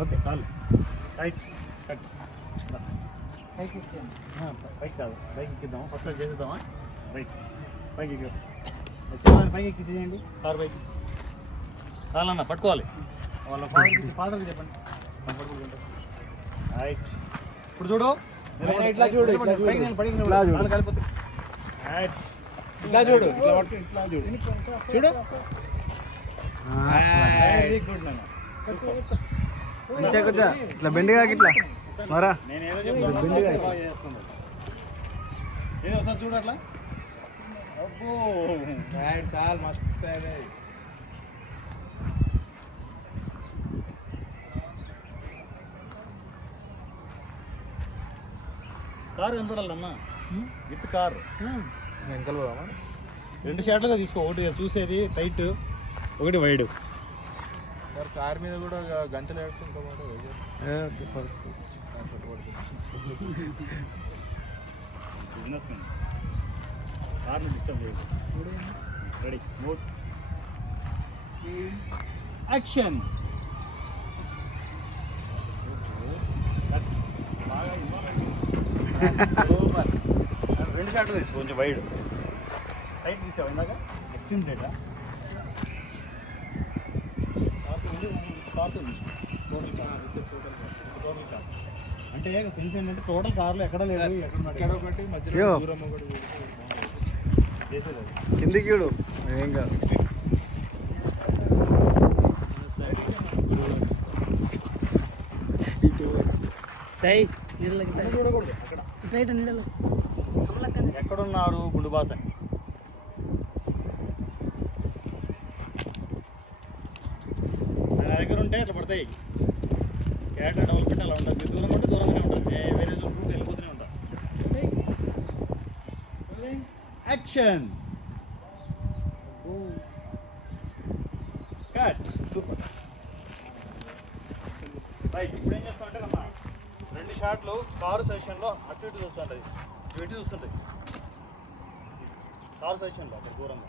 Okay చాలు. Right cut పైకి కాదు పైకి ఎక్కిద్దామా? ఫస్ట్ చేసేద్దామా? రైట్ పైకి ఎక్కి చిన్న పైకి ఎక్కి చేయండి. కారు పైకి. చాలన్న పట్టుకోవాలి. వాళ్ళ ఫాదర్కి ఫాదర్కి చెప్పండి. రైట్ ఇప్పుడు చూడు. ఇట్లా చూడు. పైకి పైకి కలిపోతారు రైట్ ఇట్లా చూడు ఇట్లా చూడు. చూడు. వెరీ గుడ్ నాన్న. కొంచెం కొంచెం ఇట్లా బెండిగా ఇట్లా. మరా. నేను ఏదో ఒకసారి చూడు అట్లా. మస్తు. కారు కనపడాలమ్మా విత్ కారు. వెనకాల రెండు షాట్లుగా తీసుకో. ఒకటి చూసేది టైట్ ఒకటి వైడ్. మరి కార్ మీద కూడా గంటలు వేస్తే ఇంకో బిజినెస్ మ్యాన్ కార్ని డిస్టర్బ్ చేయదు రెడీ మూడ్ యాక్షన్ రెండు షాట్లు తీసుకో కొంచెం వైడ్ టైట్ తీసావు ఇందాక? ఎక్స్ట్రీమ్ డేటా అంటే సెన్స్ ఏంటంటే టోటల్ కార్లో ఎక్కడ లేదు ఎక్కడ ఒకటి మధ్యలో. దూరం ఒకటి చేసేది. కిందికి చూడు. ఏం కాదు. సై నీళ్ళకి చూడకూడదు. అక్కడ. ఇట్లా ఇట్లా దగ్గర ఉంటే అట్లా పడతాయి. క్యారెట్ డెవలప్మెంట్ అలా ఉంటుంది దూరం ఉంటే దూరంగానే ఉంటుంది ఏ వేరే జోన్ రూట్ వెళ్ళిపోతూనే ఉంటాం యాక్షన్ కట్ సూపర్ రైట్ ఇప్పుడు ఏం చేస్తామంటే అమ్మా రెండు షాట్లు కారు సెషన్లో అటు ఇటు చూస్తుంటుంది ఇటు ఇటు చూస్తుంటుంది కారు సెషన్లో అక్కడ దూరంగా.